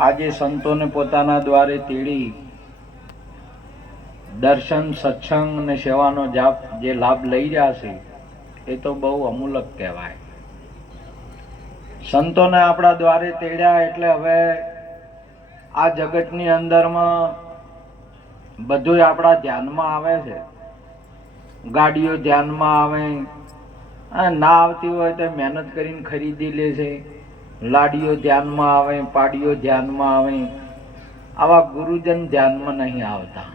આજે સંતોને પોતાના દ્વારે તેડી દર્શન, સત્સંગ અને સેવાનો જે લાભ લઈ રહ્યા છે એ તો બહુ અમૂલક કહેવાય. સંતોને આપણા દ્વારે તેડ્યા એટલે હવે આ જગતની અંદરમાં બધું આપણા ધ્યાનમાં આવે છે. ગાડીઓ ધ્યાનમાં આવે, ના આવતી હોય તો મહેનત કરીને ખરીદી લે છે. લાડીઓ ધ્યાનમાં આવે, પાડીઓ ધ્યાનમાં આવે. આવા ગુરુજન ધ્યાનમાં નહીં આવતા.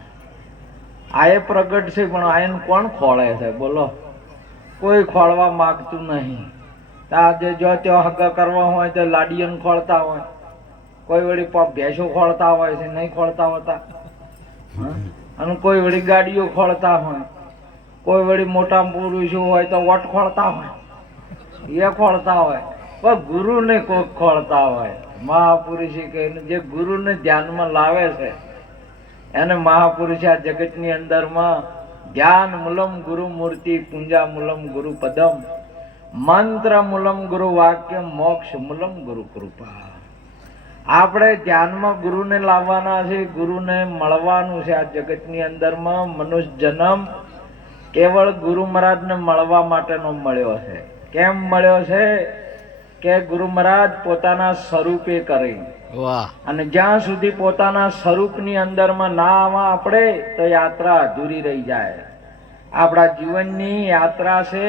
આ એ પ્રગટ છે પણ આયન કોણ ખોળે છે બોલો? કોઈ ખોળવા માગતું નહીં. આજે જો ત્યાં હગા કરવા હોય તો લાડીઓને ખોળતા હોય, કોઈ વળી ભેંસો ખોળતા હોય છે, નહીં ખોળતા હોતા. અને કોઈ વળી ગાડીઓ ખોળતા હોય, કોઈ વળી મોટા પુરુષો હોય તો વટ ખોળતા હોય, એ ખોળતા હોય. પણ ગુરુને કોક ખોળતા હોય. મહાપુરુષે કહીને જે ગુરુને ધ્યાનમાં લાવે છે એને મહાપુરુષ આ જગતની અંદરમાં ધ્યાન મૂલમ ગુરુ મૂર્તિ, પૂંજા મૂલમ ગુરુ પદમ, મંત્ર મૂલમ ગુરુ વાક્ય, મોક્ષ મૂલમ ગુરુ કૃપા. આપણે ધ્યાનમાં ગુરુને લાવવાના છે, ગુરુને મળવાનું છે. આ જગતની અંદરમાં મનુષ્ય જન્મ કેવળ ગુરુ મહારાજને મળવા માટેનો મળ્યો છે. કેમ મળ્યો છે? કે ગુરુ મહારાજ પોતાના સ્વરૂપે કરે. અને જ્યાં સુધી પોતાના સ્વરૂપની અંદરમાં ના આવવા આપણે તો યાત્રા અધૂરી રહી જાય. આપણા જીવનની યાત્રા છે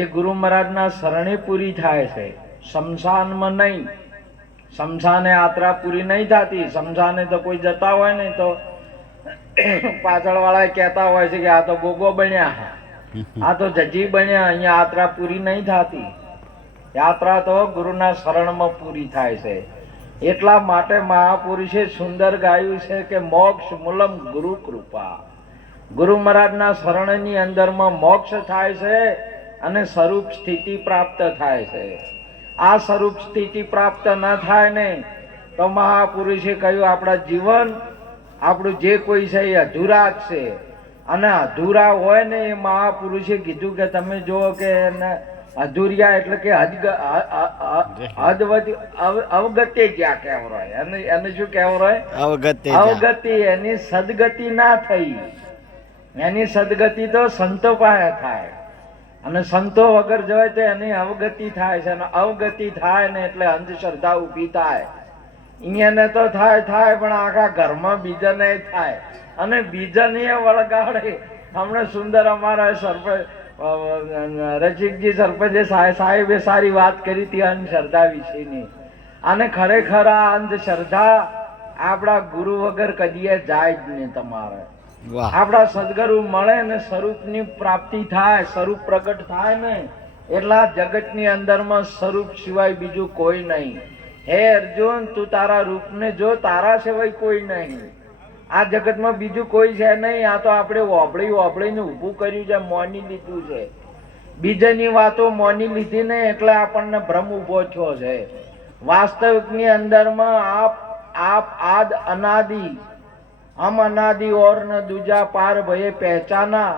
એ ગુરુ મહારાજના શરણે પૂરી થાય છે, શમશાનમાં નહીં. શમશાને યાત્રા પૂરી નહીં થતી. શમશાને તો કોઈ જતા હોય ને તો પાછળ વાળા કહેતા હોય છે કે આ તો ગોગો બન્યા, આ તો જજી બન્યા. અહીંયા યાત્રા પૂરી નહીં થતી. યાત્રા તો ગુરુના શરણમાં પૂરી થાય છે. એટલા માટે મહાપુરુષે સુંદર ગાયું છે કે મોક્ષ મૂલમ ગુરુ કૃપા. ગુરુ મહારાજના શરણની અંદરમાં મોક્ષ થાય છે અને સ્વરૂપ સ્થિતિ પ્રાપ્ત થાય છે. આ સ્વરૂપ સ્થિતિ પ્રાપ્ત ન થાય ને તો મહાપુરુષે કહ્યું આપણા જીવન, આપણું જે કોઈ છે એ અધૂરા જ છે. અને અધૂરા હોય ને એ મહાપુરુષે કીધું કે તમે જુઓ કે અધૂરિયા એટલે કે અવગતિ ક્યાં કહેવાય, એને શું કહેવાય? અવગતિ. એની સદગતિ ના થઈ. એની સદગતિ તો સંતો પાસે થાય, અને સંતો વગર જોઈએ તો એની અવગતિ થાય છે. અને અવગતિ થાય ને એટલે અંધશ્રદ્ધા ઊભી થાય. અહીંયાને તો થાય પણ આખા ઘરમાં બીજાને થાય, અને બીજાને વળગાડે. હમણાં સુંદર અમારા સરપંચ રસિકજી સરપંચે સાહેબે સારી વાત કરી હતી અંધશ્રદ્ધા વિશેની. અને ખરેખર આ અંધશ્રદ્ધા આપણા ગુરુ વગર કદીએ જાય જ નહીં. તમારે આપણા સદગુરુ મળે ને સ્વરૂપની પ્રાપ્તિ થાય, સ્વરૂપ પ્રગટ થાય ને એટલા જગતની અંદરમાં સ્વરૂપ સિવાય બીજું કોઈ નહીં. હે અર્જુન, તું તારા રૂપને જો, તારા સિવાય કોઈ નહીં. આ જગતમાં બીજું કોઈ છે નહીં. આ તો આપણે ઓભળીને ઊભું કર્યું છે, મોની લીધું છે. બીજાની વાતો મોની લીધી ને એટલે આપણને ભ્રમ ઊભો થયો છે. વાસ્તવિકની અંદરમાં આપ આદ અનાદિ, હમ અનાદિ ઓર ન દૂજા પાર ભયે પહેચાના,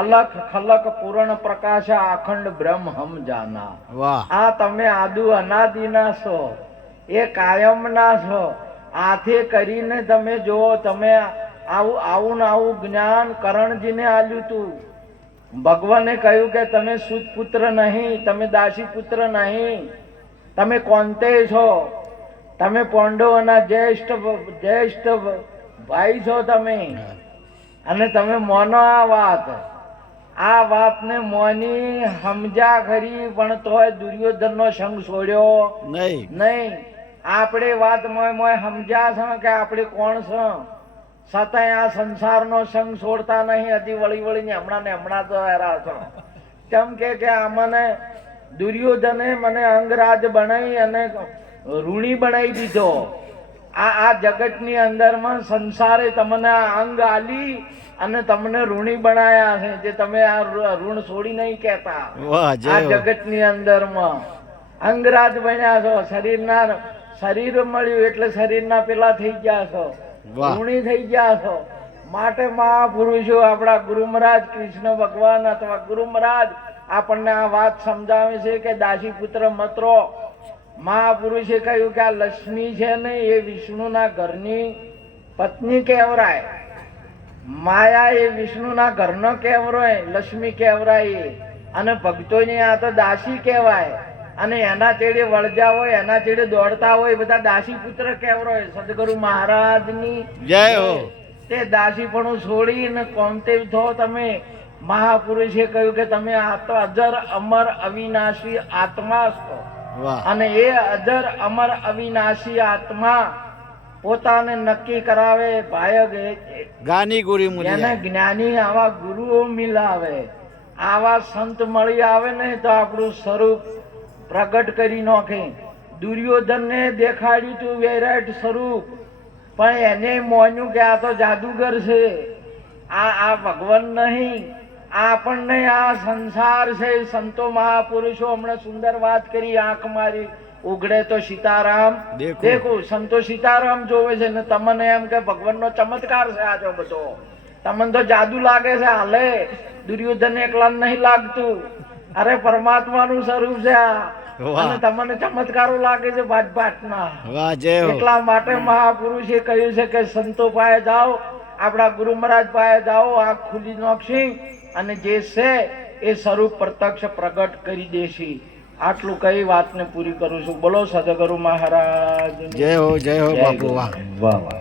અલખ ખલક પૂર્ણ પ્રકાશ અખંડ બ્રહ્મ હમ જાના. આ તમે આદુ અનાદિ ના છો, એ કાયમ ના છો. આથી કરીને તમે જુઓ, તમે આવું ને આવું જ્ઞાન કરણજીને આલ્યું તું. ભગવાને કહ્યું કે તમે સુત પુત્ર નહીં, તમે દાસી પુત્ર નહીં, તમે કોંતે છો, તમે પાંડવોના જ્યેષ્ઠ ભાઈ છો તમે. અને તમે મોનો આ વાતને મોની સમજ્યા ખરી, પણ તોય દુર્યોધનનો સંગ છોડ્યો નહીં. આપણે વાત મોય સમજ્યા છે કે આપણે કોણ છે, છતાંય આ સંસારનો સંગ છોડતા નહીં. હજી વળીને હમણાં તો હેરા છો. કેમ કે આમને દુર્યોધને મને અંગરાજ બનાવી અને ઋણી બનાવી દીધો. આ જગતની અંદરમાં સંસારે તમને અંગ આલી અને તમને ઋણી બનાયા છે, જે તમે આ ઋણ છોડી નહીં કેતા. આ જગતની અંદરમાં અંગરાજ બન્યા છો. શરીર મળ્યું એટલે શરીરના પેલા થઈ ગયા છો, ઋણી થઈ ગયા છો. માટે મહાપુરુષો આપણા ગુરુ મહારાજ કૃષ્ણ ભગવાન અથવા ગુરુ મહારાજ આપણને આ વાત સમજાવે છે કે દાસી પુત્ર મત્રો મહાપુરુષે કહ્યું કે આ લક્ષ્મી છે ને એ વિષ્ણુના ઘરની પત્ની કહેવરાય, માયા એ વિષ્ણુના ઘરનો કહેવરાય, લક્ષ્મી કહેવરાય, અને ભક્તોની આ તો દાસી કહેવાય, અને એના ચેડે વળજા હોય, એના ચેડે દોડતા હોય બધા દાસી પુત્ર કહેવરાય. સદગુરુ મહારાજની જય હો. તે દાસીપણું છોડીને કોમતે થો તમે. મહાપુરુષે કહ્યું કે તમે આ તો અજર અમર અવિનાશી આત્મા છો, અને એ અજર અમર અવિનાશી આત્મા પોતાને નક્કી કરાવે ભાયગ જ્ઞાની ગુરુ એને જ્ઞાની આવા ગુરુઓ મિલાવે, આવા સંત મળી આવે ને તો આપણું સ્વરૂપ પ્રગટ કરી નાખે. દુર્યોધનને દેખાડ્યું તું વિરાટ સ્વરૂપ, પણ એને મોન્યું કે આ તો જાદુગર છે, આ ભગવાન નહીં, આપણને આ સંસાર છે. સંતો મહાપુરુષો હમણાં સુંદર વાત કરી, આંખ મારી ઉઘડે તો સીતારામ દેખો. સંતો સીતારામ જોવે છે ને તમને એમ કે ભગવાનનો ચમત્કાર છે આ જો બધો, તમને તો જાદુ લાગે છે હાલે. દુર્યોધન એકલા નહીં લાગતું, અરે પરમાત્માનું સ્વરૂપ છે આ, અને તમને ચમત્કારો લાગે છે ભાત ભાતના. એટલા માટે મહાપુરુષે કહ્યું છે કે સંતો પાસે જાઓ, આપણા ગુરુ મહારાજ પાસે જાઓ, આંખ ખુલી નાખશી અને જે છે એ સ્વરૂપ પ્રત્યક્ષ પ્રગટ કરી દેશે. આટલું કઈ વાતને પૂરી કરું છું. બોલો સદગુરુ મહારાજ જય હો, જય હો બાપુ. વાહ વાહ.